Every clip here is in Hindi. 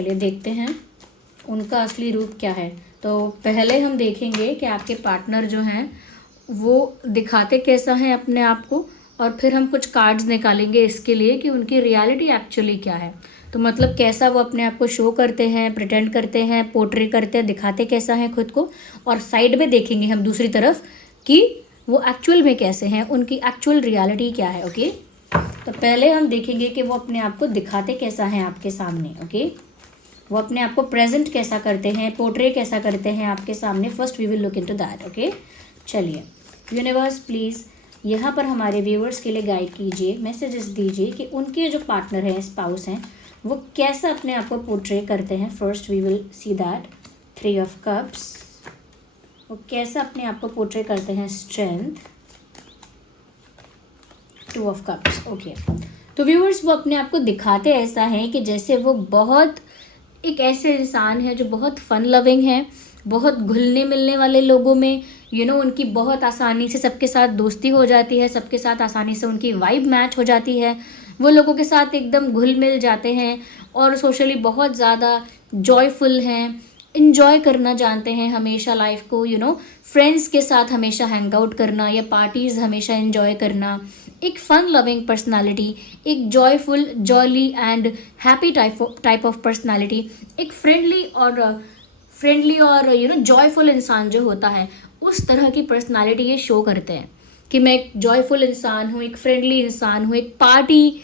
चलिए देखते हैं उनका असली रूप क्या है। तो पहले हम देखेंगे कि आपके पार्टनर जो हैं वो दिखाते कैसा है अपने आप को, और फिर हम कुछ कार्ड्स निकालेंगे इसके लिए कि उनकी रियलिटी एक्चुअली क्या है। तो मतलब कैसा वो अपने आप को शो करते हैं, प्रिटेंड करते हैं, पोर्ट्रे करते हैं, दिखाते कैसा है खुद को, और साइड में देखेंगे हम दूसरी तरफ कि वो एक्चुअल में कैसे हैं, उनकी एक्चुअल रियलिटी क्या है। ओके, तो पहले हम देखेंगे कि वो अपने आप को दिखाते कैसा है आपके सामने। ओके, वो अपने आप को प्रेजेंट कैसा करते हैं, पोर्ट्रे कैसा करते हैं आपके सामने। First we will look into that. Okay, चलिए यूनिवर्स प्लीज़ यहाँ पर हमारे व्यूअर्स के लिए गाइड कीजिए, मैसेजेस दीजिए कि उनके जो पार्टनर हैं, स्पाउस हैं, वो कैसा अपने आप को पोर्ट्रे करते हैं। First we will see that 3 of cups, वो कैसा अपने आप को पोर्ट्रे करते हैं। Strength, 2 of cups. ओके, तो व्यूअर्स वो अपने आप को दिखाते ऐसा है कि जैसे वो बहुत एक ऐसे इंसान है जो बहुत फन लविंग है, बहुत घुलने मिलने वाले लोगों में उनकी बहुत आसानी से सबके साथ दोस्ती हो जाती है, सबके साथ आसानी से उनकी वाइब मैच हो जाती है, वो लोगों के साथ एकदम घुल मिल जाते हैं और सोशली बहुत ज़्यादा जॉयफुल हैं, इन्जॉय करना जानते हैं हमेशा लाइफ को। फ्रेंड्स के साथ हमेशा हैंग आउट करना या पार्टीज़ हमेशा इन्जॉय करना, एक फन लविंग पर्सनालिटी, एक joyful, jolly and happy type of personality, एक फ्रेंडली और जॉयफुल इंसान जो होता है, उस तरह की पर्सनालिटी ये शो करते हैं कि मैं एक जॉयफुल इंसान हूँ, एक फ्रेंडली इंसान हूँ, एक पार्टी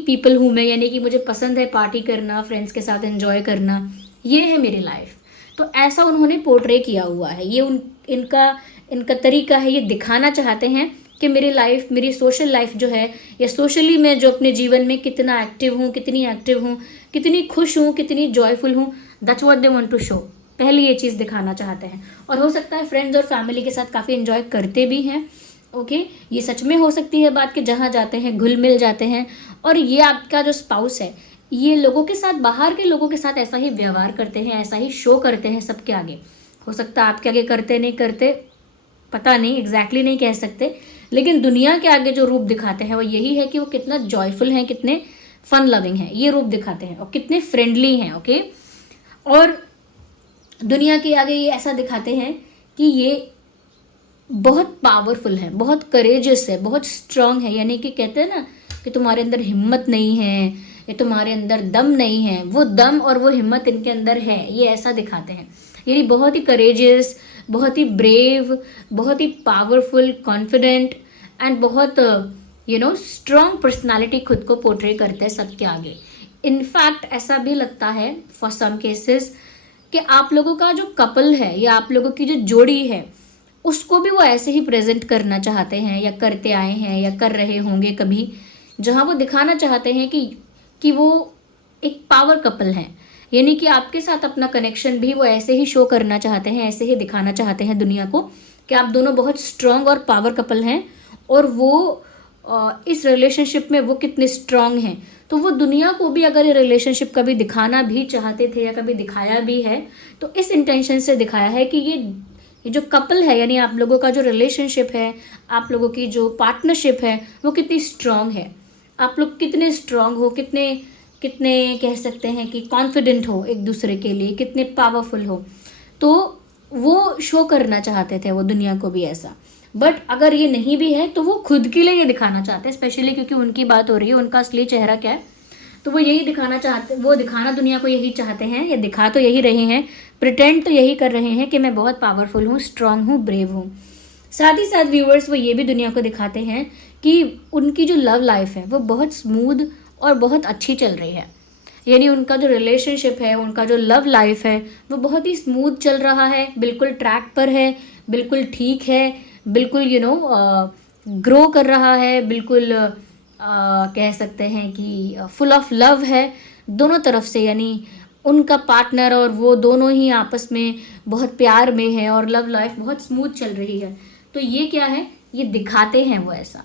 पीपल हूँ मैं, यानी कि मुझे पसंद है पार्टी करना, फ्रेंड्स के साथ एंजॉय करना, ये है मेरी लाइफ। तो ऐसा उन्होंने पोर्ट्रे किया हुआ है, ये इनका तरीका है, ये दिखाना चाहते हैं कि मेरी सोशल लाइफ जो है, या सोशली मैं जो अपने जीवन में कितना एक्टिव हूँ, कितनी खुश हूँ, कितनी जॉयफुल हूँ, that's what they want to show. पहले ये चीज़ दिखाना चाहते हैं, और हो सकता है फ्रेंड्स और फैमिली के साथ काफ़ी एंजॉय करते भी हैं। ओके, ये सच में हो सकती है बात कि जहाँ जाते हैं घुल मिल जाते हैं, और ये आपका जो स्पाउस है ये लोगों के साथ, बाहर के लोगों के साथ ऐसा ही व्यवहार करते हैं, ऐसा ही शो करते हैं सबके आगे। हो सकता है आपके आगे करते नहीं करते, पता नहीं, एग्जैक्टली नहीं कह सकते, लेकिन दुनिया के आगे जो रूप दिखाते हैं वो यही है कि वो कितना जॉयफुल हैं, कितने फन लविंग हैं, ये रूप दिखाते हैं, और कितने फ्रेंडली हैं। ओके, और दुनिया के आगे ये ऐसा दिखाते हैं कि ये बहुत पावरफुल है, बहुत करेजियस है, बहुत स्ट्रांग है, यानी कि कहते हैं ना कि तुम्हारे अंदर हिम्मत नहीं है या तुम्हारे अंदर दम नहीं है, वो दम और वो हिम्मत इनके अंदर है, ये ऐसा दिखाते हैं। यानी बहुत ही करेजियस, बहुत ही ब्रेव, बहुत ही पावरफुल, कॉन्फिडेंट एंड बहुत स्ट्रांग पर्सनालिटी खुद को पोर्ट्रे करते हैं सबके आगे। इनफैक्ट ऐसा भी लगता है फॉर सम केसेस कि आप लोगों का जो कपल है या आप लोगों की जो जोड़ी है उसको भी वो ऐसे ही प्रेजेंट करना चाहते हैं, या करते आए हैं, या कर रहे होंगे कभी, जहाँ वो दिखाना चाहते हैं कि वो एक पावर कपल हैं, यानी कि आपके साथ अपना कनेक्शन भी वो ऐसे ही शो करना चाहते हैं, ऐसे ही दिखाना चाहते हैं दुनिया को कि आप दोनों बहुत स्ट्रांग और पावर कपल हैं, और वो इस रिलेशनशिप में वो कितने स्ट्रांग हैं। तो वो दुनिया को भी अगर ये रिलेशनशिप कभी दिखाना भी चाहते थे या कभी दिखाया भी है, तो इस इंटेंशन से दिखाया है कि ये जो कपल है, यानी आप लोगों का जो रिलेशनशिप है, आप लोगों की जो पार्टनरशिप है, वो कितनी स्ट्रांग है, आप लोग कितने स्ट्रांग हो, कितने कह सकते हैं कि कॉन्फिडेंट हो एक दूसरे के लिए, कितने पावरफुल हो। तो वो शो करना चाहते थे वो दुनिया को भी ऐसा। बट अगर ये नहीं भी है तो वो खुद के लिए ये दिखाना चाहते हैं, स्पेशली क्योंकि उनकी बात हो रही है, उनका असली चेहरा क्या है, तो वो यही दिखाना चाहते, वो दिखाना दुनिया को यही चाहते हैं, या दिखा तो यही रहे हैं, प्रिटेंड तो यही कर रहे हैं कि मैं बहुत पावरफुल हूँ, स्ट्रांग हूँ, ब्रेव हूँ। साथ ही साथ व्यूअर्स वो ये भी दुनिया को दिखाते हैं कि उनकी जो लव लाइफ है वो बहुत स्मूथ और बहुत अच्छी चल रही है, यानी उनका जो रिलेशनशिप है, उनका जो लव लाइफ है वो बहुत ही स्मूथ चल रहा है, बिल्कुल ट्रैक पर है, बिल्कुल ठीक है, बिल्कुल ग्रो कर रहा है, बिल्कुल कह सकते हैं कि फुल ऑफ लव है दोनों तरफ से, यानी उनका पार्टनर और वो दोनों ही आपस में बहुत प्यार में है और लव लाइफ बहुत स्मूथ चल रही है। तो ये क्या है, ये दिखाते हैं वो ऐसा,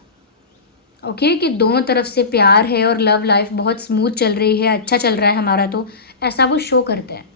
ओके, कि दोनों तरफ से प्यार है और लव लाइफ बहुत स्मूथ चल रही है, अच्छा चल रहा है हमारा, तो ऐसा वो शो करते हैं।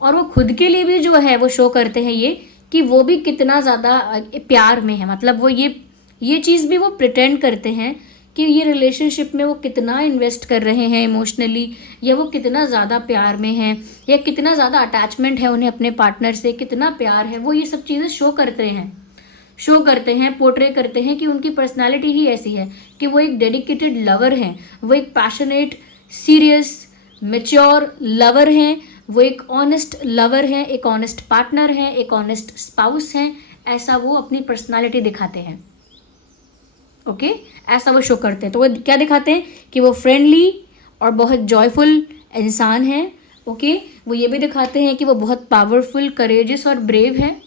और वो खुद के लिए भी जो है वो शो करते हैं ये कि वो भी कितना ज़्यादा प्यार में है, मतलब वो ये चीज़ भी वो प्रिटेंड करते हैं कि ये रिलेशनशिप में वो कितना इन्वेस्ट कर रहे हैं इमोशनली, या वो कितना ज़्यादा प्यार में हैं, या कितना ज़्यादा अटैचमेंट है उन्हें अपने पार्टनर से, कितना प्यार है, वो ये सब चीज़ें शो करते हैं, पोर्ट्रे करते हैं कि उनकी पर्सनालिटी ही ऐसी है कि वो एक डेडिकेटेड लवर हैं, वो एक पैशनेट, सीरियस, मेच्योर लवर हैं, वो एक ऑनेस्ट लवर हैं, एक ऑनेस्ट पार्टनर हैं, एक ऑनेस्ट स्पाउस हैं। ऐसा वो अपनी पर्सनालिटी दिखाते हैं। ओके, ऐसा वो शो करते हैं। तो वो क्या दिखाते हैं कि वो फ्रेंडली और बहुत जॉयफुल इंसान हैं। ओके, वो ये भी दिखाते हैं कि वो बहुत पावरफुल, करेजियस और ब्रेव हैं।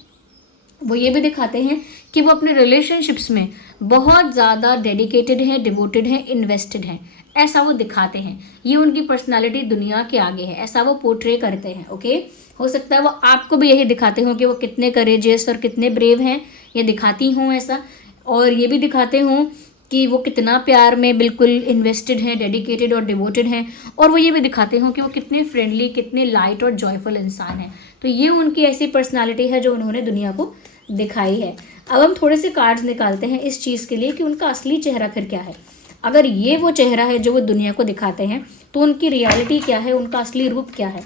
वो ये भी दिखाते हैं कि वो अपने रिलेशनशिप्स में बहुत ज़्यादा डेडिकेटेड हैं, डिवोटेड हैं, इन्वेस्टेड हैं। ऐसा वो दिखाते हैं। ये उनकी पर्सनालिटी दुनिया के आगे है, ऐसा वो पोर्ट्रे करते हैं। ओके, हो सकता है वो आपको भी यही दिखाते हों कि वो कितने करेजियस और कितने ब्रेव हैं, ये दिखाती हूँ ऐसा। और ये भी दिखाते हों कि वो कितना प्यार में बिल्कुल इन्वेस्टेड हैं, डेडिकेटेड और डिवोटेड हैं। और वो ये भी दिखाते हों कि वो कितने फ्रेंडली, कितने लाइट और जॉयफुल इंसान हैं। तो ये उनकी ऐसी पर्सनालिटी है जो उन्होंने दुनिया को दिखाई है। अब हम थोड़े से कार्ड्स निकालते हैं इस चीज़ के लिए कि उनका असली चेहरा फिर क्या है। अगर ये वो चेहरा है जो वो दुनिया को दिखाते हैं, तो उनकी रियलिटी क्या है, उनका असली रूप क्या है।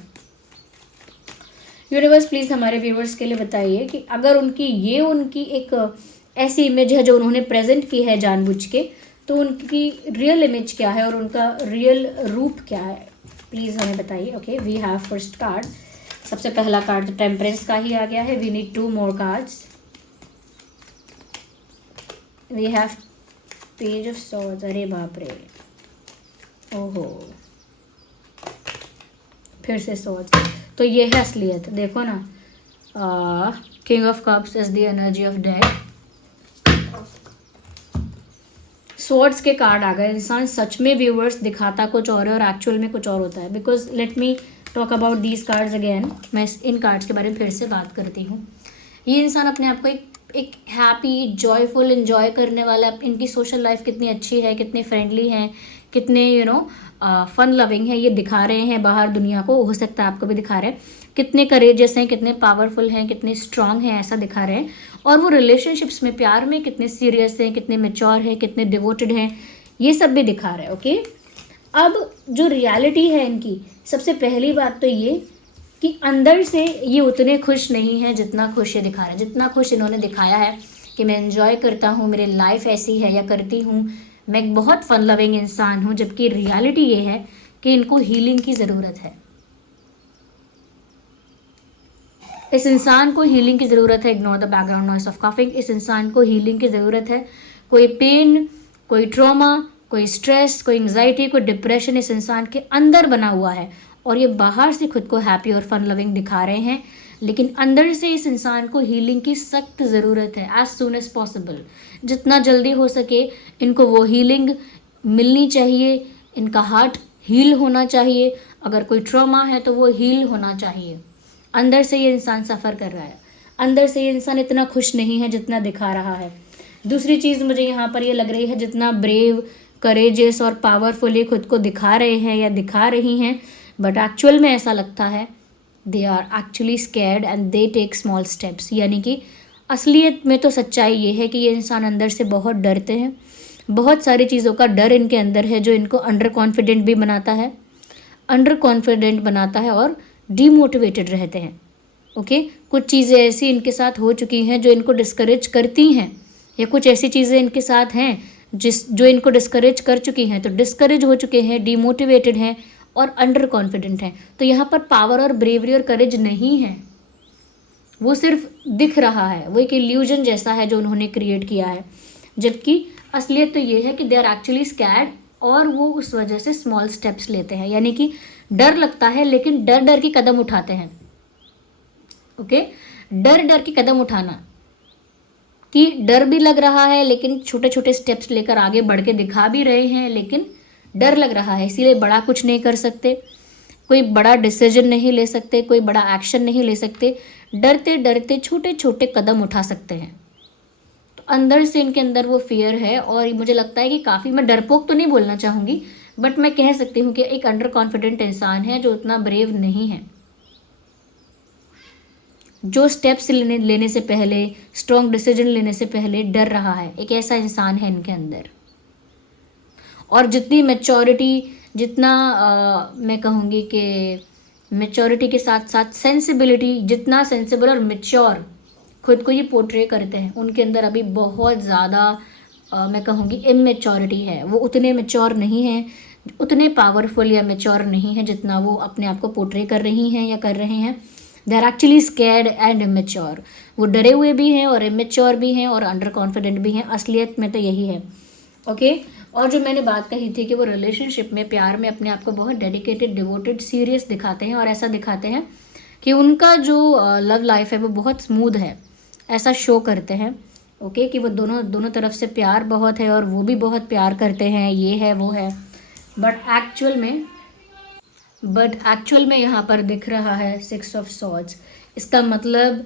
यूनिवर्स प्लीज़ हमारे व्यूवर्स के लिए बताइए कि अगर उनकी एक ऐसी इमेज है जो उन्होंने प्रेजेंट की है जानबूझ के, तो उनकी रियल इमेज क्या है और उनका रियल रूप क्या है, प्लीज़ हमें बताइए। Okay, we have first card. सबसे पहला कार्ड तो टेम्परेंस का ही आ गया है। We need 2 more cards. We have page of swords. अरे बाप रे, ओहो, फिर से सॉर्ड्स। तो ये है असलियत, देखो ना। King of cups is the energy of death. Swords के कार्ड आ गए। इंसान सच में व्यूवर्स दिखाता कुछ और है और एक्चुअल में कुछ और होता है। Because let me talk about these cards again. मैं इन कार्ड्स के बारे में फिर से बात करती हूँ। ये इंसान अपने आप को एक हैप्पी, जॉयफुल, एंजॉय करने वाला, इनकी सोशल लाइफ कितनी अच्छी है, कितने फ्रेंडली हैं, कितने फन लविंग है, ये दिखा रहे हैं बाहर दुनिया को। हो सकता है आपको भी दिखा रहे हैं। कितने करेजियस हैं, कितने पावरफुल हैं, कितने स्ट्रांग हैं, ऐसा दिखा रहे हैं। और वो रिलेशनशिप्स में, प्यार में कितने सीरियस हैं, कितने मेच्योर हैं, कितने डिवोटेड हैं, ये सब भी दिखा रहे हैं। ओके, अब जो रियलिटी है इनकी, सबसे पहली बात तो ये कि अंदर से ये उतने खुश नहीं हैं जितना खुश ये दिखा रहे हैं। जितना खुश इन्होंने दिखाया है कि मैं एंजॉय करता हूँ, मेरी लाइफ ऐसी है या करती हूँ, मैं एक बहुत फन लविंग इंसान हूँ, जबकि रियलिटी ये है कि इनको हीलिंग की ज़रूरत है। इस इंसान को हीलिंग की ज़रूरत है। Ignore the background noise of coughing. इस इंसान को हीलिंग की ज़रूरत है। कोई पेन, कोई ट्रॉमा, कोई स्ट्रेस, कोई एंग्जाइटी, कोई डिप्रेशन इस इंसान के अंदर बना हुआ है। और ये बाहर से खुद को हैप्पी और फन लविंग दिखा रहे हैं, लेकिन अंदर से इस इंसान को हीलिंग की सख्त ज़रूरत है। एज सून एज पॉसिबल, जितना जल्दी हो सके इनको वो हीलिंग मिलनी चाहिए। इनका हार्ट हील होना चाहिए। अगर कोई ट्रॉमा है तो वो हील होना चाहिए। अंदर से ये इंसान सफ़र कर रहा है। अंदर से ये इंसान इतना खुश नहीं है जितना दिखा रहा है। दूसरी चीज़ मुझे यहाँ पर ये लग रही है, जितना ब्रेव, करेजियस और पावरफुल ये खुद को दिखा रहे हैं या दिखा रही हैं, बट एक्चुअल में ऐसा लगता है they are actually scared and they take small steps. यानी कि असलियत में तो सच्चाई ये है कि ये इंसान अंदर से बहुत डरते हैं। बहुत सारी चीज़ों का डर इनके अंदर है जो इनको अंडर कॉन्फिडेंट भी बनाता है, और डीमोटिवेटेड रहते हैं। ओके, कुछ चीज़ें ऐसी इनके साथ हो चुकी हैं जो इनको डिस्करेज करती हैं, या कुछ ऐसी चीज़ें इनके साथ हैं जो इनको डिस्करेज कर चुकी हैं। तो डिस्करेज हो चुके हैं, डीमोटिवेटेड हैं और अंडर कॉन्फिडेंट हैं। तो यहाँ पर पावर और ब्रेवरी और करेज नहीं है, वो सिर्फ दिख रहा है। वो एक इल्यूजन जैसा है जो उन्होंने क्रिएट किया है, जबकि असलियत तो ये है कि दे आर एक्चुअली स्कैर्ड, और वो उस वजह से स्मॉल स्टेप्स लेते हैं। यानी कि डर लगता है लेकिन डर डर के कदम उठाते हैं। ओके, डर डर के कदम उठाना, कि डर भी लग रहा है लेकिन छोटे छोटे स्टेप्स लेकर आगे बढ़ के दिखा भी रहे हैं, लेकिन डर लग रहा है इसीलिए बड़ा कुछ नहीं कर सकते, कोई बड़ा डिसीजन नहीं ले सकते, कोई बड़ा एक्शन नहीं ले सकते। डरते डरते छोटे छोटे कदम उठा सकते हैं। तो अंदर से इनके अंदर वो फियर है, और मुझे लगता है कि काफ़ी, मैं डरपोक तो नहीं बोलना चाहूँगी, बट मैं कह सकती हूँ कि एक अंडर कॉन्फिडेंट इंसान है जो उतना ब्रेव नहीं है, जो स्टेप्स लेने से पहले, स्ट्रॉन्ग डिसीजन लेने से पहले डर रहा है। एक ऐसा इंसान है इनके अंदर। और जितनी मैच्योरिटी, जितना मैं कहूँगी कि मैच्योरिटी के साथ साथ सेंसिबिलिटी, जितना सेंसिबल और मैच्योर खुद को ये पोर्ट्रे करते हैं, उनके अंदर अभी बहुत ज़्यादा मैं कहूँगी इमेच्योरिटी है। वो उतने मैच्योर नहीं हैं, उतने पावरफुल या मैच्योर नहीं है जितना वो अपने आप को पोर्ट्रे कर रही हैं या कर रहे हैं। They are actually scared and immature. वो डरे हुए भी हैं और इमेच्योर भी हैं और अंडर कॉन्फिडेंट भी हैं। असलियत में तो यही है। ओके और जो मैंने बात कही थी कि वो रिलेशनशिप में, प्यार में अपने आप को बहुत डेडिकेटेड, डिवोटेड, सीरियस दिखाते हैं और ऐसा दिखाते हैं कि उनका जो लव लाइफ है वो बहुत स्मूथ है, ऐसा शो करते हैं। ओके कि वो दोनों तरफ से प्यार बहुत है और वो भी बहुत प्यार करते हैं, ये है वो है। बट एक्चुअल में यहाँ पर दिख रहा है 6 ऑफ सॉर्ड्स। इसका मतलब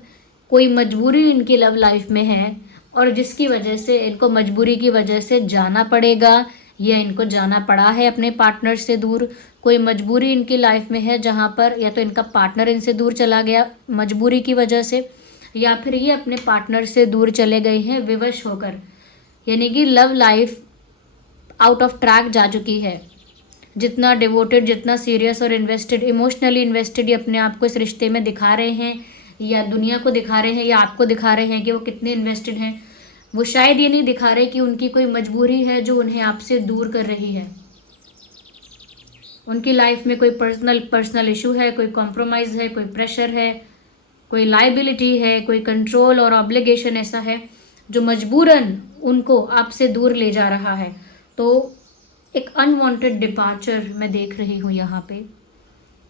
कोई मजबूरी इनकी लव लाइफ में है और जिसकी वजह से इनको मजबूरी की वजह से जाना पड़ेगा या इनको जाना पड़ा है अपने पार्टनर से दूर। कोई मजबूरी इनकी लाइफ में है जहाँ पर या तो इनका पार्टनर इनसे दूर चला गया मजबूरी की वजह से, या फिर ये अपने पार्टनर से दूर चले गए हैं विवश होकर। यानी कि love life out of track जा चुकी है। जितना डिवोटेड, जितना सीरियस और इन्वेस्टेड, इमोशनली इन्वेस्टेड ये अपने आप को इस रिश्ते में दिखा रहे हैं या दुनिया को दिखा रहे हैं या आपको दिखा रहे हैं कि वो कितने इन्वेस्टेड हैं, वो शायद ये नहीं दिखा रहे कि उनकी कोई मजबूरी है जो उन्हें आपसे दूर कर रही है। उनकी लाइफ में कोई पर्सनल इशू है, कोई कॉम्प्रोमाइज़ है, कोई प्रेशर है, कोई लाइबिलिटी है, कोई कंट्रोल और ऑब्लिगेशन ऐसा है जो मजबूरन उनको आपसे दूर ले जा रहा है। तो एक अनवांटेड डिपार्चर मैं देख रही हूँ यहाँ पे।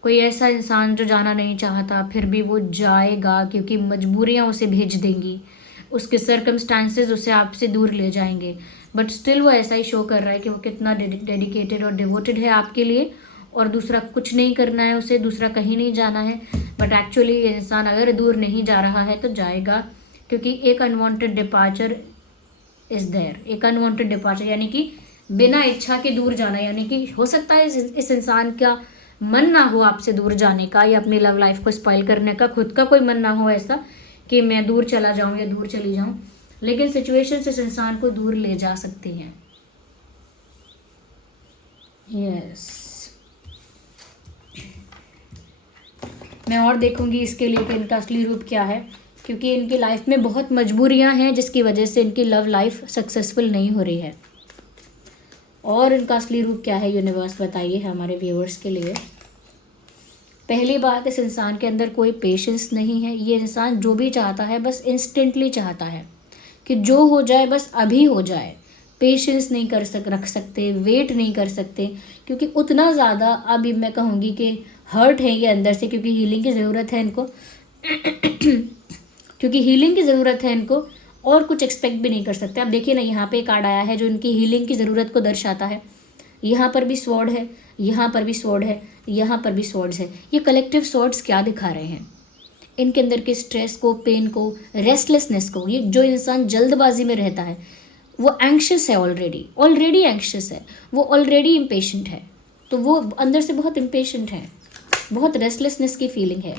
कोई ऐसा इंसान जो जाना नहीं चाहता फिर भी वो जाएगा क्योंकि मजबूरियाँ उसे भेज देंगी, उसके सर्कमस्टांसेस उसे आपसे दूर ले जाएंगे। बट स्टिल वो ऐसा ही शो कर रहा है कि वो कितना डेडिकेटेड और डिवोटेड है आपके लिए और दूसरा कुछ नहीं करना है उसे, दूसरा कहीं नहीं जाना है। बट एक्चुअली ये इंसान अगर दूर नहीं जा रहा है तो जाएगा क्योंकि एक अनवांटेड डिपार्चर इज़ देयर। एक अनवांटेड डिपार्चर यानी कि बिना इच्छा के दूर जाना, यानी कि हो सकता है इस इंसान का मन ना हो आपसे दूर जाने का या अपनी लव लाइफ को स्पॉइल करने का, खुद का कोई मन ना हो ऐसा कि मैं दूर चला जाऊं या दूर चली जाऊं, लेकिन सिचुएशंस इस इंसान को दूर ले जा सकती हैं। यस मैं और देखूंगी इसके लिए कि इनका असली रूप क्या है, क्योंकि इनकी लाइफ में बहुत मजबूरियां हैं जिसकी वजह से इनकी लव लाइफ सक्सेसफुल नहीं हो रही है। और इनका असली रूप क्या है यूनिवर्स बताइए हमारे व्यूअर्स के लिए। पहली बात, इस इंसान के अंदर कोई पेशेंस नहीं है। ये इंसान जो भी चाहता है बस इंस्टेंटली चाहता है कि जो हो जाए बस अभी हो जाए। पेशेंस नहीं रख सकते, वेट नहीं कर सकते, क्योंकि उतना ज़्यादा अभी मैं कहूँगी कि हर्ट है ये अंदर से, क्योंकि हीलिंग की ज़रूरत है इनको क्योंकि हीलिंग की ज़रूरत है इनको और कुछ एक्सपेक्ट भी नहीं कर सकते। आप देखिए ना, यहाँ पे एक कार्ड आया है जो इनकी हीलिंग की ज़रूरत को दर्शाता है। यहाँ पर भी स्वॉर्ड है, यहाँ पर भी स्वॉर्ड है, यहाँ पर भी स्वॉर्ड्स है। ये कलेक्टिव स्वॉर्ड्स क्या दिखा रहे हैं? इनके अंदर के स्ट्रेस को, पेन को, रेस्टलेसनेस को। ये जो इंसान जल्दबाजी में रहता है वो एंक्शस है, ऑलरेडी एंक्शस है, वो ऑलरेडी इम्पेशेंट है। तो वो अंदर से बहुत इम्पेशेंट है, बहुत रेस्टलेसनेस की फीलिंग है।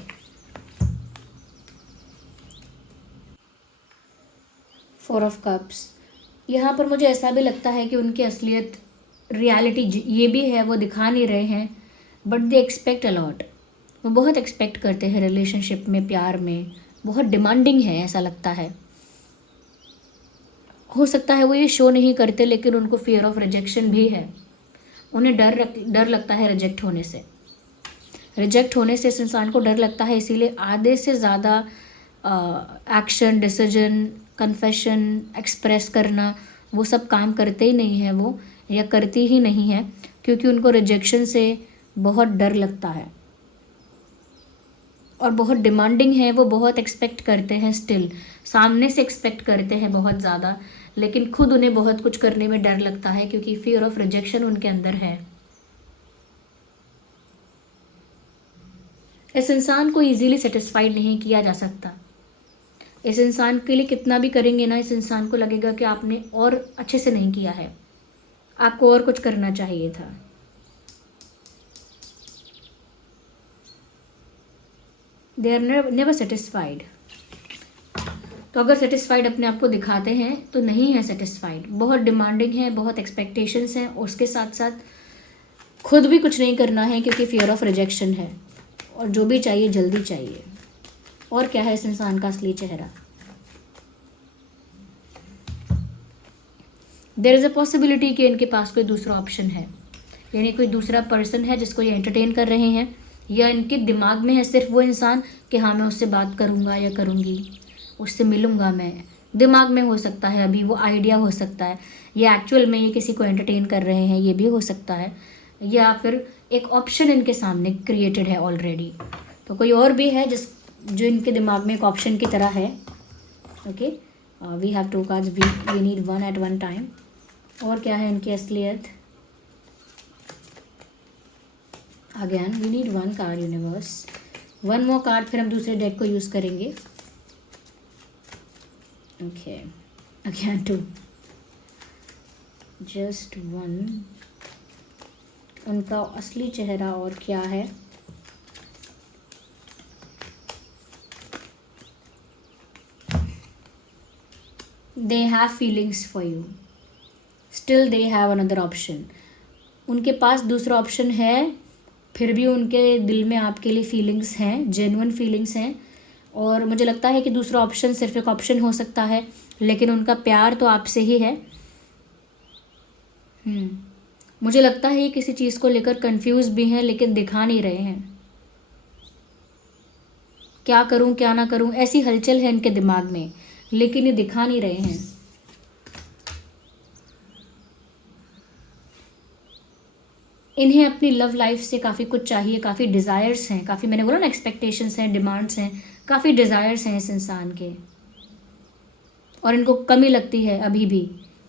4 ऑफ कप्स। यहाँ पर मुझे ऐसा भी लगता है कि उनकी असलियत, रियलिटी ये भी है, वो दिखा नहीं रहे हैं, बट दे एक्सपेक्ट अलॉट। वो बहुत एक्सपेक्ट करते हैं रिलेशनशिप में, प्यार में, बहुत डिमांडिंग है ऐसा लगता है। हो सकता है वो ये शो नहीं करते, लेकिन उनको फियर ऑफ रिजेक्शन भी है। उन्हें डर लगता है रिजेक्ट होने से इस इंसान को डर लगता है, इसीलिए आधे से ज़्यादा एक्शन, डिसीजन, कन्फेशन, एक्सप्रेस करना, वो सब काम करते ही नहीं है वो, या करती ही नहीं है, क्योंकि उनको रिजेक्शन से बहुत डर लगता है और बहुत डिमांडिंग है। वो बहुत एक्सपेक्ट करते हैं, स्टिल सामने से एक्सपेक्ट करते हैं बहुत ज़्यादा, लेकिन खुद उन्हें बहुत कुछ करने में डर लगता है क्योंकि फियर ऑफ रिजेक्शन उनके अंदर है। इस इंसान को इजीली सेटिस्फाइड नहीं किया जा सकता। इस इंसान के लिए कितना भी करेंगे ना, इस इंसान को लगेगा कि आपने और अच्छे से नहीं किया है, आपको और कुछ करना चाहिए था। They are never satisfied. तो अगर सेटिस्फाइड अपने आप को दिखाते हैं तो नहीं है सेटिस्फाइड, बहुत डिमांडिंग है, बहुत एक्सपेक्टेशंस हैं, उसके साथ साथ खुद भी कुछ नहीं करना है क्योंकि फियर ऑफ रिजेक्शन है, और जो भी चाहिए जल्दी चाहिए। और क्या है इस इंसान का असली चेहरा? देयर इज़ अ पॉसिबिलिटी कि इनके पास कोई दूसरा ऑप्शन है, यानी कोई दूसरा पर्सन है जिसको ये एंटरटेन कर रहे हैं, या इनके दिमाग में है सिर्फ वो इंसान कि हाँ मैं उससे बात करूँगा या करूँगी, उससे मिलूँगा मैं। दिमाग में हो सकता है अभी, वो आइडिया हो सकता है, या एक्चुअल में ये किसी को एंटरटेन कर रहे हैं, ये भी हो सकता है, या फिर एक ऑप्शन इनके सामने क्रिएटेड है ऑलरेडी। तो कोई और भी है जिस जो इनके दिमाग में एक ऑप्शन की तरह है। Okay, we have 2 cards, we need 1 at 1 time. और क्या है इनकी असलियत? Again we need 1 card universe, 1 more card, फिर हम दूसरे डेक को यूज़ करेंगे। Okay, again 2, just 1। उनका असली चेहरा और क्या है? They have feelings for you, still they have another option. उनके पास दूसरा ऑप्शन है, फिर भी उनके दिल में आपके लिए फीलिंग्स हैं, जेन्युइन फीलिंग्स हैं। और मुझे लगता है कि दूसरा ऑप्शन सिर्फ एक ऑप्शन हो सकता है, लेकिन उनका प्यार तो आपसे ही है। मुझे लगता है ये किसी चीज़ को लेकर कंफ्यूज भी हैं, लेकिन दिखा नहीं रहे हैं। क्या करूं क्या ना करूं, ऐसी हलचल है इनके दिमाग में, लेकिन ये दिखा नहीं रहे हैं। इन्हें अपनी लव लाइफ से काफ़ी कुछ चाहिए, काफ़ी डिज़ायर्स हैं, काफ़ी, मैंने बोला ना, एक्सपेक्टेशंस हैं, डिमांड्स हैं, काफ़ी डिज़ायर्स हैं इस इंसान के। और इनको कमी लगती है अभी भी,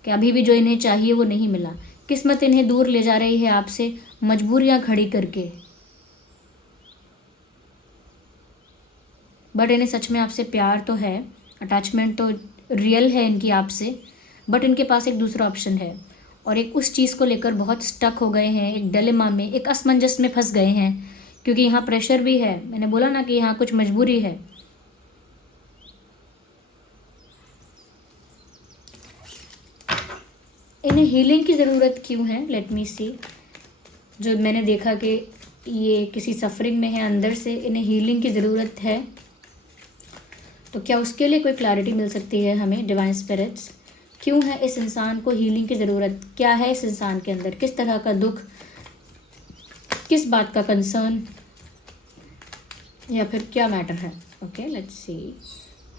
कि अभी भी जो इन्हें चाहिए वो नहीं मिला। किस्मत इन्हें दूर ले जा रही है आपसे, मजबूरियां खड़ी करके। बट इन्हें सच में आपसे प्यार तो है, अटैचमेंट तो रियल है इनकी आपसे, बट इनके पास एक दूसरा ऑप्शन है, और एक उस चीज़ को लेकर बहुत स्टक हो गए हैं, एक डिलेमा में, एक असमंजस में फंस गए हैं, क्योंकि यहाँ प्रेशर भी है। मैंने बोला ना कि यहाँ कुछ मजबूरी है। इन्हें हीलिंग की ज़रूरत क्यों है? लेट मी सी। जो मैंने देखा कि ये किसी सफरिंग में है अंदर से, इन्हें हीलिंग की ज़रूरत है, तो क्या उसके लिए कोई क्लैरिटी मिल सकती है हमें डिवाइन स्पिरिट्स? क्यों है इस इंसान को हीलिंग की ज़रूरत? क्या है इस इंसान के अंदर? किस तरह का दुख, किस बात का कंसर्न, या फिर क्या मैटर है? ओके, लेट्स सी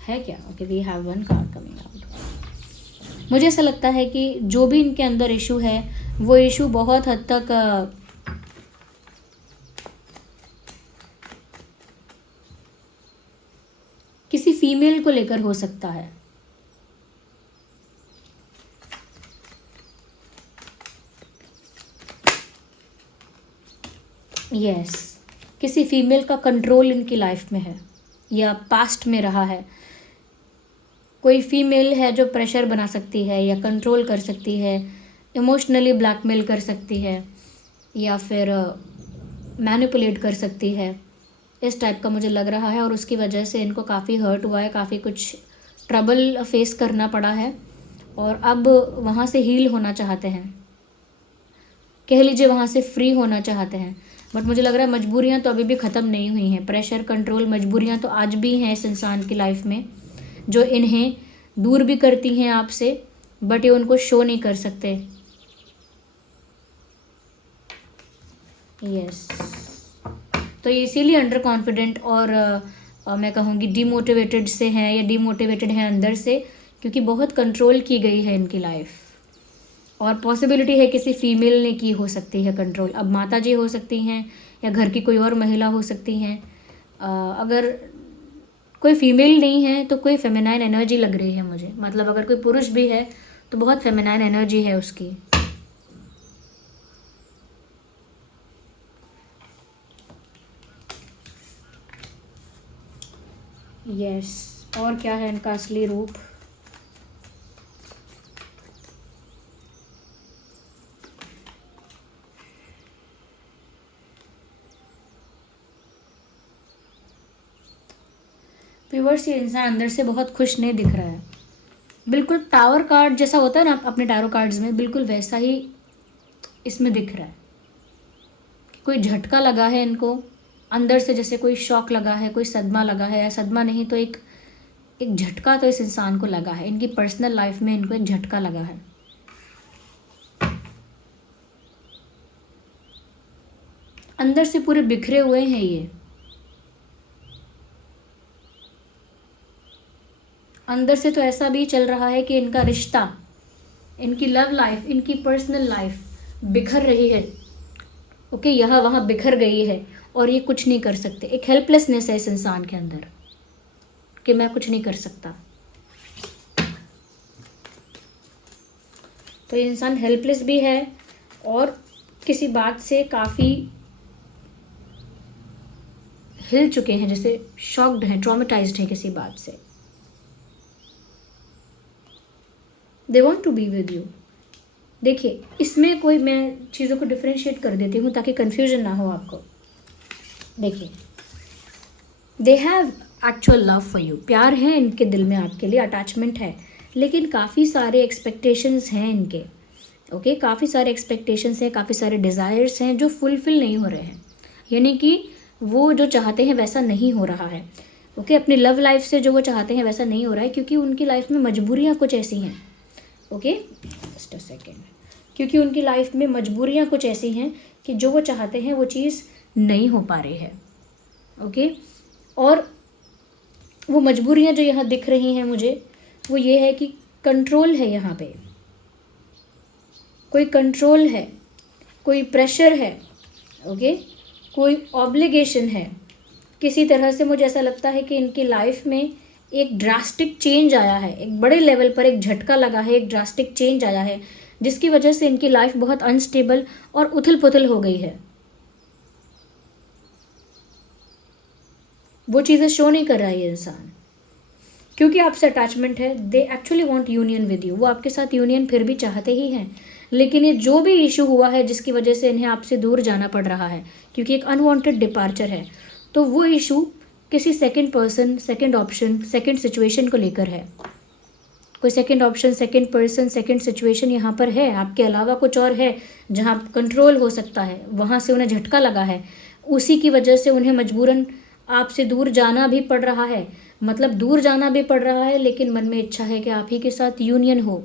है क्या। Okay, we have 1 card coming out. मुझे ऐसा लगता है कि जो भी इनके अंदर इशू है, वो इशू बहुत हद तक किसी फीमेल को लेकर हो सकता है। यस, किसी फीमेल का कंट्रोल इनकी लाइफ में है, या पास्ट में रहा है। कोई फीमेल है जो प्रेशर बना सकती है, या कंट्रोल कर सकती है, इमोशनली ब्लैकमेल कर सकती है, या फिर मैनिपुलेट कर सकती है, इस टाइप का मुझे लग रहा है। और उसकी वजह से इनको काफ़ी हर्ट हुआ है, काफ़ी कुछ ट्रबल फेस करना पड़ा है, और अब वहाँ से हील होना चाहते हैं, कह लीजिए वहाँ से फ्री होना चाहते हैं। बट मुझे लग रहा है मजबूरियाँ तो अभी भी ख़त्म नहीं हुई हैं। प्रेशर, कंट्रोल, मजबूरियाँ तो आज भी हैं इस इंसान की लाइफ में, जो इन्हें दूर भी करती हैं आपसे, बट ये उनको शो नहीं कर सकते। यस, तो ये इसीलिए अंडर कॉन्फिडेंट और मैं कहूँगी डीमोटिवेटेड से हैं, या डीमोटिवेटेड हैं अंदर से, क्योंकि बहुत कंट्रोल की गई है इनकी लाइफ। और पॉसिबिलिटी है किसी फीमेल ने की हो सकती है कंट्रोल। अब माता जी हो सकती हैं, या घर की कोई और महिला हो सकती हैं। अगर कोई फीमेल नहीं है तो कोई फेमिनाइन एनर्जी लग रही है मुझे, मतलब अगर कोई पुरुष भी है तो बहुत फेमिनाइन एनर्जी है उसकी। यस, और क्या है इनका असली रूप? व्यूअर्स, व्यूअर्स ये इंसान अंदर से बहुत खुश नहीं दिख रहा है। बिल्कुल टावर कार्ड जैसा होता है ना अपने टैरो कार्ड्स में, बिल्कुल वैसा ही इसमें दिख रहा है। कोई झटका लगा है इनको अंदर से, जैसे कोई शॉक लगा है, कोई सदमा लगा है, या सदमा नहीं तो एक झटका तो इस इंसान को लगा है। इनकी पर्सनल लाइफ में इनको एक झटका लगा है। अंदर से पूरे बिखरे हुए हैं ये। अंदर से तो ऐसा भी चल रहा है कि इनका रिश्ता, इनकी लव लाइफ, इनकी पर्सनल लाइफ बिखर रही है। ओके, यहाँ वहाँ बिखर गई है और ये कुछ नहीं कर सकते। एक हेल्पलेसनेस है इस इंसान के अंदर कि मैं कुछ नहीं कर सकता। तो ये इंसान हेल्पलेस भी है और किसी बात से काफ़ी हिल चुके हैं, जैसे शॉक्ड हैं, ट्रॉमेटाइज्ड हैं किसी बात से। They want to be with you. देखिए इसमें कोई, मैं चीज़ों को डिफ्रेंशिएट कर देती हूँ ताकि कन्फ्यूजन ना हो आपको। देखिए, they have actual love for you, प्यार है इनके दिल में आपके लिए, अटैचमेंट है, लेकिन काफ़ी सारे एक्सपेक्टेशंस हैं इनके। ओके, काफ़ी सारे एक्सपेक्टेशंस हैं, काफ़ी सारे डिज़ायर्स हैं जो फुलफ़िल नहीं हो रहे हैं, यानी कि वो जो चाहते हैं वैसा नहीं हो रहा है। ओके, अपनी लव लाइफ से जो वो चाहते हैं वैसा नहीं हो रहा है, क्योंकि उनकी लाइफ में मजबूरियाँ कुछ ऐसी हैं। Okay, just a second. क्योंकि उनकी लाइफ में मजबूरियाँ कुछ ऐसी हैं कि जो वो चाहते हैं वो चीज़ नहीं हो पा रही है। ओके, और वो मजबूरियाँ जो यहाँ दिख रही हैं मुझे, वो ये है कि कंट्रोल है यहाँ पे, कोई कंट्रोल है, कोई प्रेशर है। ओके, कोई ऑब्लिगेशन है। किसी तरह से मुझे ऐसा लगता है कि इनकी लाइफ में एक ड्रास्टिक चेंज आया है, एक बड़े लेवल पर एक झटका लगा है, एक ड्रास्टिक चेंज आया है, जिसकी वजह से इनकी लाइफ बहुत अनस्टेबल और उथल पुथल हो गई है। वो चीज़ें शो नहीं कर रहा है ये इंसान, क्योंकि आपसे अटैचमेंट है। They actually want union with you, वो आपके साथ यूनियन फिर भी चाहते ही हैं, लेकिन ये जो भी इशू हुआ है जिसकी वजह से इन्हें आपसे दूर जाना पड़ रहा है, क्योंकि एक अनवांटेड डिपार्चर है, तो वो इशू किसी second person, second option, second situation को लेकर है। कोई second option, second person, second situation यहाँ पर है, आपके अलावा कुछ और है जहाँ कंट्रोल हो सकता है, वहाँ से उन्हें झटका लगा है, उसी की वजह से उन्हें मजबूरन आपसे दूर जाना भी पड़ रहा है। मतलब दूर जाना भी पड़ रहा है, लेकिन मन में इच्छा है कि आप ही के साथ यूनियन हो।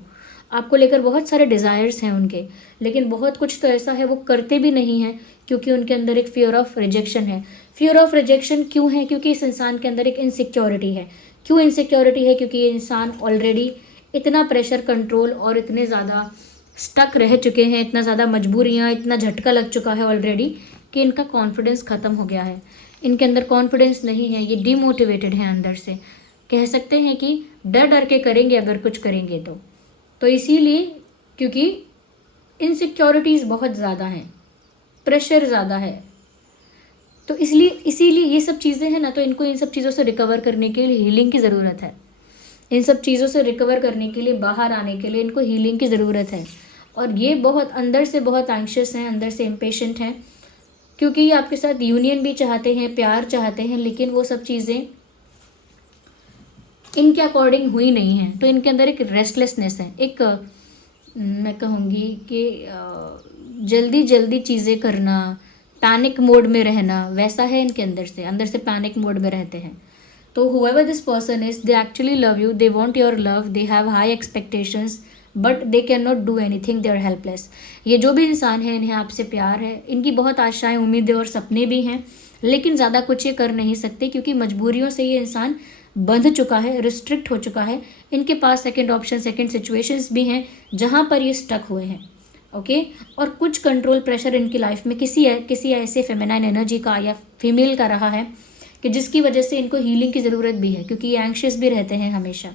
आपको लेकर बहुत सारे डिज़ायर्स हैं उनके, लेकिन बहुत कुछ तो ऐसा है वो करते भी नहीं हैं, क्योंकि उनके अंदर एक फियर ऑफ रिजेक्शन है। फियर ऑफ रिजेक्शन क्यों है? क्योंकि इस इंसान के अंदर एक इनसिक्योरिटी है। क्यों इनसिक्योरिटी है? क्योंकि ये इंसान ऑलरेडी इतना प्रेशर, कंट्रोल और इतने ज़्यादा स्टक रह चुके हैं, इतना ज़्यादा मजबूरियाँ, इतना झटका लग चुका है ऑलरेडी कि इनका कॉन्फिडेंस ख़त्म हो गया है। इनके अंदर कॉन्फिडेंस नहीं है, ये डीमोटिवेटेड हैं अंदर से। कह सकते हैं कि डर डर के करेंगे अगर कुछ करेंगे तो इसीलिए, क्योंकि इनसिक्योरिटीज़ बहुत ज़्यादा हैं, प्रेशर ज़्यादा है, तो इसीलिए ये सब चीज़ें हैं ना, तो इनको इन सब चीज़ों से रिकवर करने के लिए हीलिंग की ज़रूरत है। इन सब चीज़ों से रिकवर करने के लिए, बाहर आने के लिए इनको हीलिंग की ज़रूरत है। और ये बहुत अंदर से बहुत एंग्शियस हैं, अंदर से इम्पेशेंट हैं, क्योंकि ये आपके साथ यूनियन भी चाहते हैं, प्यार चाहते हैं, लेकिन वो सब चीज़ें इनके अकॉर्डिंग हुई नहीं है। तो इनके अंदर एक रेस्टलेसनेस है, एक मैं कहूँगी कि जल्दी जल्दी चीज़ें करना, पैनिक मोड में रहना, वैसा है इनके अंदर से पैनिक मोड में रहते हैं। तो whoever this person is, they actually love you, they want your love, they have high expectations, but they can not do anything, they are helpless. ये जो भी इंसान है, इन्हें आपसे प्यार है, इनकी बहुत आशाएं, उम्मीदें और सपने भी हैं, लेकिन ज़्यादा कुछ ये कर नहीं सकते, क्योंकि मजबूरियों से ये इंसान बंध चुका है, रिस्ट्रिक्ट हो चुका है। इनके पास सेकंड ऑप्शन, सेकंड सिचुएशंस भी हैं जहाँ पर ये स्टक हुए हैं। ओके, और कुछ कंट्रोल प्रेशर इनकी लाइफ में किसी ऐसे फेमिनाइन एनर्जी का या फीमेल का रहा है कि जिसकी वजह से इनको हीलिंग की ज़रूरत भी है, क्योंकि ये एंग्शियस भी रहते हैं हमेशा।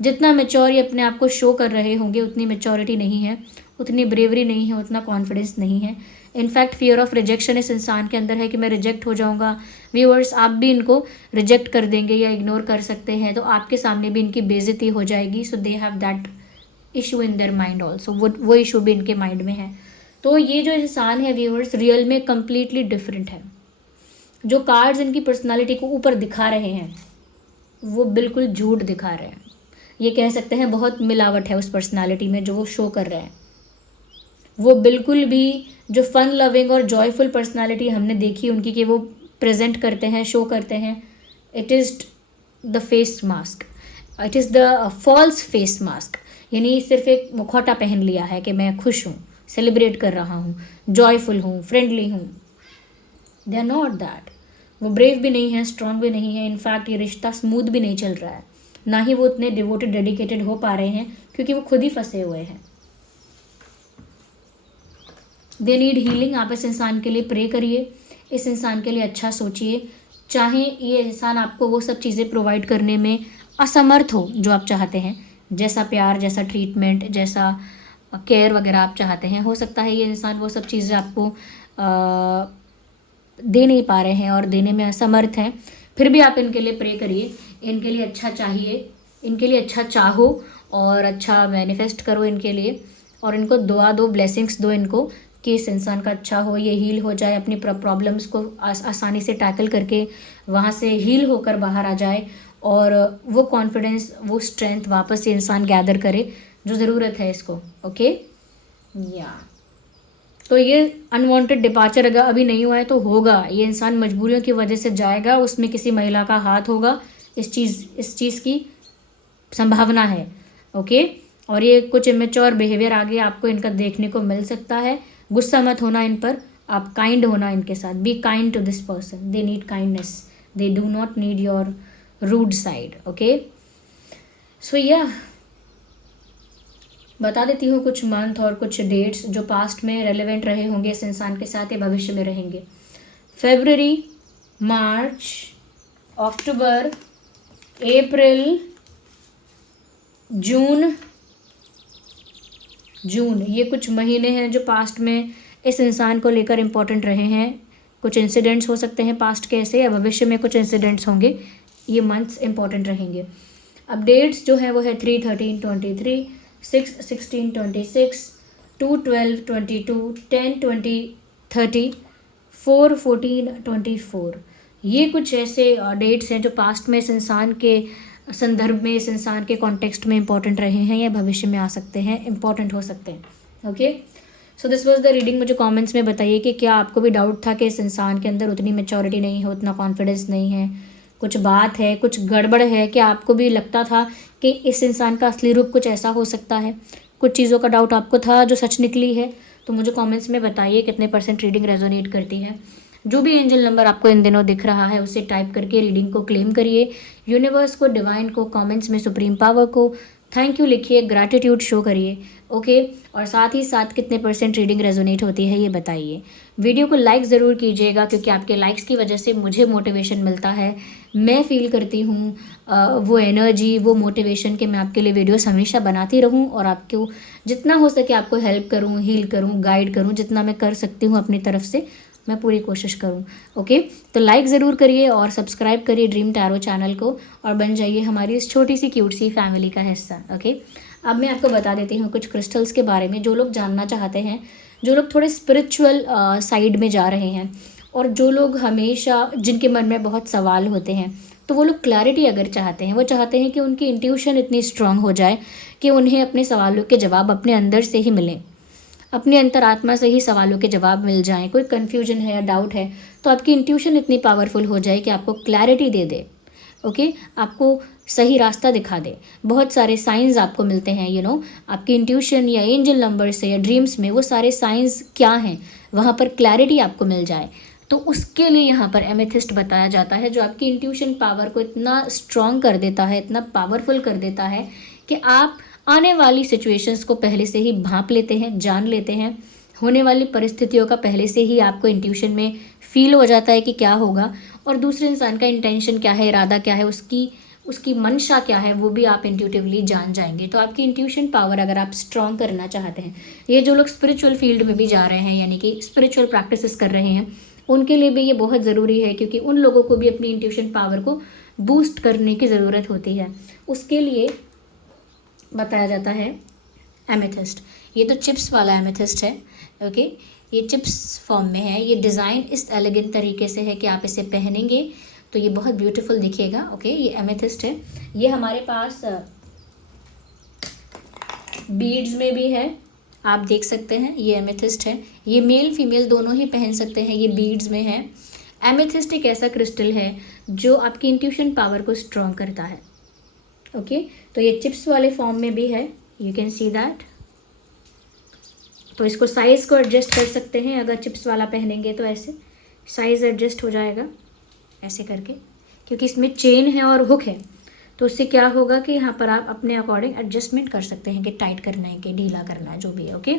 जितना मैच्योर ये अपने आप को शो कर रहे होंगे, उतनी मैच्योरिटी नहीं है, उतनी ब्रेवरी नहीं है, उतना कॉन्फिडेंस नहीं है। इनफैक्ट फियर ऑफ रिजेक्शन इस इंसान के अंदर है कि मैं रिजेक्ट हो जाऊंगा। व्यूअर्स, आप भी इनको रिजेक्ट कर देंगे या इग्नोर कर सकते हैं, तो आपके सामने भी इनकी बेइज्जती हो जाएगी। So they have that issue in their mind also, वो इशू भी इनके माइंड में है। तो ये जो इंसान है व्यूअर्स, रियल में कम्प्लीटली डिफरेंट है। जो कार्ड्स इनकी पर्सनालिटी को ऊपर दिखा रहे हैं, वो बिल्कुल झूठ दिखा रहे हैं। ये कह सकते हैं बहुत मिलावट है उस पर्सनालिटी में जो वो शो कर रहे हैं। वो बिल्कुल भी जो फन लविंग और जॉयफुल पर्सनालिटी हमने देखी उनकी कि वो प्रेजेंट करते हैं, शो करते हैं, it is the face mask, it is the false face mask. यानी सिर्फ एक मुखौटा पहन लिया है कि मैं खुश हूँ, सेलिब्रेट कर रहा हूँ, जॉयफुल हूँ, फ्रेंडली हूँ। They are not that. वो ब्रेव भी नहीं है, स्ट्रांग भी नहीं है। इनफैक्ट ये रिश्ता स्मूथ भी नहीं चल रहा है, ना ही वो उतने डिवोटेड डेडिकेटेड हो पा रहे हैं क्योंकि वो खुद ही फंसे हुए हैं। They need healing. आप इस इंसान के लिए प्रे करिए, इस इंसान के लिए अच्छा सोचिए। चाहे ये इंसान आपको वो सब चीज़ें प्रोवाइड करने में असमर्थ हो जो आप चाहते हैं, जैसा प्यार, जैसा ट्रीटमेंट, जैसा केयर वगैरह आप चाहते हैं, हो सकता है ये इंसान वो सब चीज़ें आपको दे नहीं पा रहे हैं और देने में असमर्थ हैं। फिर भी आप इनके लिए प्रे करिए, इनके लिए अच्छा चाहिए, इनके लिए अच्छा चाहो और अच्छा मैनिफेस्ट करो इनके लिए, और इनको दुआ दो, ब्लेसिंग्स दो इनको कि इस इंसान का अच्छा हो, ये हील हो जाए, अपनी प्रॉब्लम्स को आसानी से टैकल करके वहाँ से हील होकर बाहर आ जाए और वो कॉन्फिडेंस, वो स्ट्रेंथ वापस ये इंसान गैदर करे जो ज़रूरत है इसको। ओके या तो ये अनवांटेड डिपार्चर अगर अभी नहीं हुआ है तो होगा। ये इंसान मजबूरियों की वजह से जाएगा, उसमें किसी महिला का हाथ होगा, इस चीज़ की संभावना है। ओके और ये कुछ इमेच्योर बिहेवियर आगे आपको इनका देखने को मिल सकता है। गुस्सा मत होना इन पर, आप काइंड होना इनके साथ। Be kind to this person, they need kindness, they do not need your rude side. Okay so या बता देती हूँ कुछ मंथ और कुछ डेट्स जो पास्ट में रेलेवेंट रहे होंगे इस इंसान के साथ या भविष्य में रहेंगे। फरवरी, मार्च, अक्टूबर, अप्रैल, जून, ये कुछ महीने हैं जो पास्ट में इस इंसान को लेकर इम्पोर्टेंट रहे हैं। कुछ इंसिडेंट्स हो सकते हैं पास्ट के ऐसे, या भविष्य में कुछ इंसिडेंट्स होंगे, ये मंथ्स इम्पोर्टेंट रहेंगे। अपडेट्स जो है वो है 3/13/23, 6/16/26, 2/12/22, 10/20/30, 4/14/24। ये कुछ ऐसे डेट्स हैं जो पास्ट में इस इंसान के संदर्भ में, इस इंसान के कॉन्टेक्स्ट में इंपॉर्टेंट रहे हैं या भविष्य में आ सकते हैं, इंपॉर्टेंट हो सकते हैं। Okay so this was the reading. मुझे कमेंट्स में बताइए कि क्या आपको भी डाउट था कि इस इंसान के अंदर उतनी मैच्योरिटी नहीं है, उतना कॉन्फिडेंस नहीं है, कुछ बात है, कुछ गड़बड़ है, कि आपको भी लगता था कि इस इंसान का असली रूप कुछ ऐसा हो सकता है, कुछ चीज़ों का डाउट आपको था जो सच निकली है। तो मुझे कमेंट्स में बताइए कितने % रीडिंग रेजोनेट करती है। जो भी एंजल नंबर आपको इन दिनों दिख रहा है उसे टाइप करके रीडिंग को क्लेम करिए। यूनिवर्स को, डिवाइन को, कमेंट्स में सुप्रीम पावर को थैंक यू लिखिए, ग्रैटिट्यूड शो करिए। ओके और साथ ही साथ कितने % रीडिंग रेजोनेट होती है ये बताइए। वीडियो को लाइक ज़रूर कीजिएगा क्योंकि आपके लाइक्स की वजह से मुझे मोटिवेशन मिलता है। मैं फील करती हूँ वो एनर्जी, वो मोटिवेशन कि मैं आपके लिए वीडियोस हमेशा बनाती रहूँ और आपको जितना हो सके आपको हेल्प करूँ, हील करूँ, गाइड करूँ, जितना मैं कर सकती हूँ अपनी तरफ से मैं पूरी कोशिश करूँ। ओके तो लाइक ज़रूर करिए और सब्सक्राइब करिए ड्रीम टैरो चैनल को और बन जाइए हमारी इस छोटी सी क्यूट सी फैमिली का हिस्सा। ओके अब मैं आपको बता देती हूँ कुछ क्रिस्टल्स के बारे में जो लोग जानना चाहते हैं, जो लोग थोड़े स्पिरिचुअल साइड में जा रहे हैं और जो लोग हमेशा, जिनके मन में बहुत सवाल होते हैं, तो वो लोग क्लैरिटी अगर चाहते हैं, वो चाहते हैं कि उनकी इंट्यूशन इतनी स्ट्रांग हो जाए कि उन्हें अपने सवालों के जवाब अपने अंदर से ही मिलें, अपनी अंतरात्मा से ही सवालों के जवाब मिल जाएं। कोई कन्फ्यूजन है या डाउट है तो आपकी इंट्यूशन इतनी पावरफुल हो जाए कि आपको क्लैरिटी दे दे। ओके आपको सही रास्ता दिखा दे। बहुत सारे साइंस आपको मिलते हैं आपकी इंट्यूशन या एंजल नंबर से या ड्रीम्स में वो सारे साइंस क्या हैं, वहाँ पर क्लैरिटी आपको मिल जाए। तो उसके लिए यहाँ पर एमेथिस्ट बताया जाता है जो आपकी इंट्यूशन पावर को इतना स्ट्रॉन्ग कर देता है, इतना पावरफुल कर देता है कि आप आने वाली सिचुएशंस को पहले से ही भांप लेते हैं, जान लेते हैं। होने वाली परिस्थितियों का पहले से ही आपको इंट्यूशन में फील हो जाता है कि क्या होगा और दूसरे इंसान का इंटेंशन क्या है, इरादा क्या है, उसकी मंशा क्या है, वो भी आप इंट्यूटिवली जान जाएंगे। तो आपकी इंट्यूशन पावर अगर आप स्ट्रॉन्ग करना चाहते हैं, ये जो लोग स्पिरिचुअल फील्ड में भी जा रहे हैं यानी कि स्पिरिचुअल प्रैक्टिसेस कर रहे हैं, उनके लिए भी ये बहुत ज़रूरी है क्योंकि उन लोगों को भी अपनी इंट्यूशन पावर को बूस्ट करने की ज़रूरत होती है। उसके लिए बताया जाता है एमेथिस्ट। ये तो चिप्स वाला एमेथिस्ट है। ओके ये चिप्स फॉर्म में है। ये डिज़ाइन इस एलिगेंट तरीके से है कि आप इसे पहनेंगे तो ये बहुत ब्यूटीफुल दिखेगा। ओके, ये एमेथिस्ट है। ये हमारे पास बीड्स में भी है, आप देख सकते हैं। ये एमेथिस्ट है, ये मेल फीमेल दोनों ही पहन सकते हैं। ये बीड्स में है। एमेथिस्ट एक ऐसा क्रिस्टल है जो आपकी इंट्यूशन पावर को स्ट्रॉन्ग करता है। ओके, तो ये चिप्स वाले फॉर्म में भी है, यू कैन सी दैट। तो इसको साइज़ को एडजस्ट कर सकते हैं, अगर चिप्स वाला पहनेंगे तो ऐसे साइज़ एडजस्ट हो जाएगा ऐसे करके, क्योंकि इसमें चेन है और हुक है, तो उससे क्या होगा कि यहाँ पर आप अपने अकॉर्डिंग एडजस्टमेंट कर सकते हैं कि टाइट करना है कि ढीला करना है, जो भी है। ओके,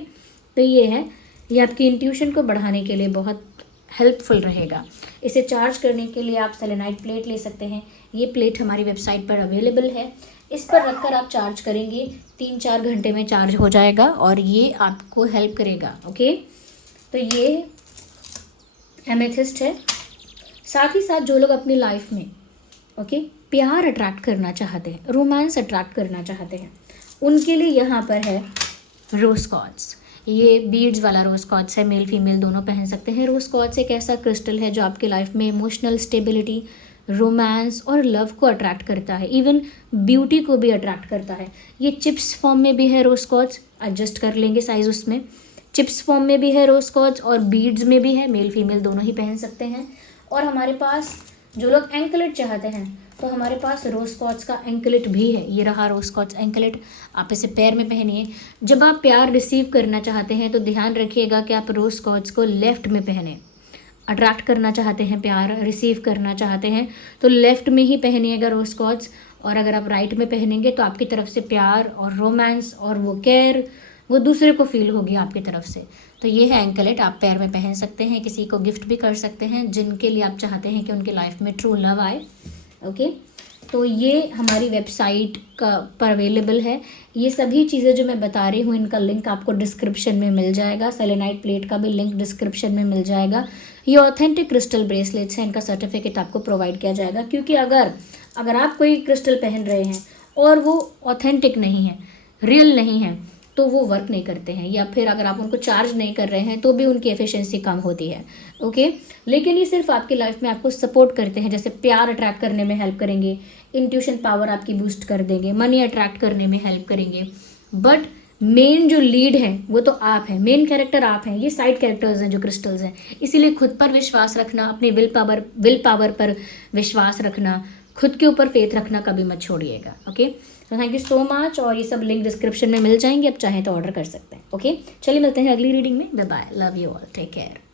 तो ये है, ये आपकी इंट्यूशन को बढ़ाने के लिए बहुत हेल्पफुल रहेगा। इसे चार्ज करने के लिए आप सेलेनाइट प्लेट ले सकते हैं। ये प्लेट हमारी वेबसाइट पर अवेलेबल है। इस पर रखकर आप चार्ज करेंगे, 3-4 घंटे में चार्ज हो जाएगा और ये आपको हेल्प करेगा। ओके, तो ये एमेथिस्ट है। साथ ही साथ जो लोग अपनी लाइफ में प्यार अट्रैक्ट करना चाहते हैं, रोमांस अट्रैक्ट करना चाहते हैं, उनके लिए यहाँ पर है रोज़ क्वार्ट्ज। ये बीड्स वाला रोज़ क्वार्ट्ज है, मेल फीमेल दोनों पहन सकते हैं। रोज़ क्वार्ट्ज एक ऐसा क्रिस्टल है जो आपकी लाइफ में इमोशनल स्टेबिलिटी, रोमांस और लव को अट्रैक्ट करता है, इवन ब्यूटी को भी अट्रैक्ट करता है। ये चिप्स फॉर्म में भी है रोज़ क्वार्ट्ज, एडजस्ट कर लेंगे साइज़ उसमें। चिप्स फॉर्म में भी है रोज़ क्वार्ट्ज और बीड्स में भी है, मेल फीमेल दोनों ही पहन सकते हैं। और हमारे पास जो लोग एंकलेट चाहते हैं, तो हमारे पास रोज़ क्वार्ट्ज का एंकलेट भी है। ये रहा रोज़ क्वार्ट्ज एंकलेट, आप इसे पैर में पहनिए। जब आप प्यार रिसीव करना चाहते हैं तो ध्यान रखिएगा कि आप रोज़ क्वार्ट्ज को लेफ़्ट में पहने। अट्रैक्ट करना चाहते हैं, प्यार रिसीव करना चाहते हैं तो लेफ़्ट में ही पहनिएगा रोज़ क्वार्ट्ज, और अगर आप राइट में पहनेंगे तो आपकी तरफ से प्यार और रोमांस और वो केयर वो दूसरे को फील होगी आपकी तरफ से। तो ये है एंकलेट, आप पैर में पहन सकते हैं, किसी को गिफ्ट भी कर सकते हैं जिनके लिए आप चाहते हैं कि उनकी लाइफ में ट्रू लव आए। ओके, तो ये हमारी वेबसाइट का पर अवेलेबल है। ये सभी चीज़ें जो मैं बता रही हूँ, इनका लिंक आपको डिस्क्रिप्शन में मिल जाएगा। सेलेनाइट प्लेट का भी लिंक डिस्क्रिप्शन में मिल जाएगा। ये ऑथेंटिक क्रिस्टल ब्रेसलेट्स हैं, इनका सर्टिफिकेट आपको प्रोवाइड किया जाएगा, क्योंकि अगर आप कोई क्रिस्टल पहन रहे हैं और वो ऑथेंटिक नहीं है, रियल नहीं है, तो वो वर्क नहीं करते हैं, या फिर अगर आप उनको चार्ज नहीं कर रहे हैं तो भी उनकी एफिशिएंसी कम होती है। ओके, लेकिन ये सिर्फ आपकी लाइफ में आपको सपोर्ट करते हैं, जैसे प्यार अट्रैक्ट करने में हेल्प करेंगे, इंट्यूशन पावर आपकी बूस्ट कर देंगे, मनी अट्रैक्ट करने में हेल्प करेंगे, बट मेन जो लीड है वो तो आप हैं, मेन कैरेक्टर आप हैं। ये साइड कैरेक्टर्स हैं जो क्रिस्टल्स हैं। इसीलिए खुद पर विश्वास रखना, अपने विल पावर पर विश्वास रखना, खुद के ऊपर फेथ रखना कभी मत छोड़िएगा। ओके, तो थैंक यू सो मच, और ये सब लिंक डिस्क्रिप्शन में मिल जाएंगे, आप चाहें तो ऑर्डर कर सकते हैं। ओके, चलिए मिलते हैं अगली रीडिंग में। Bye bye, love you all, take care.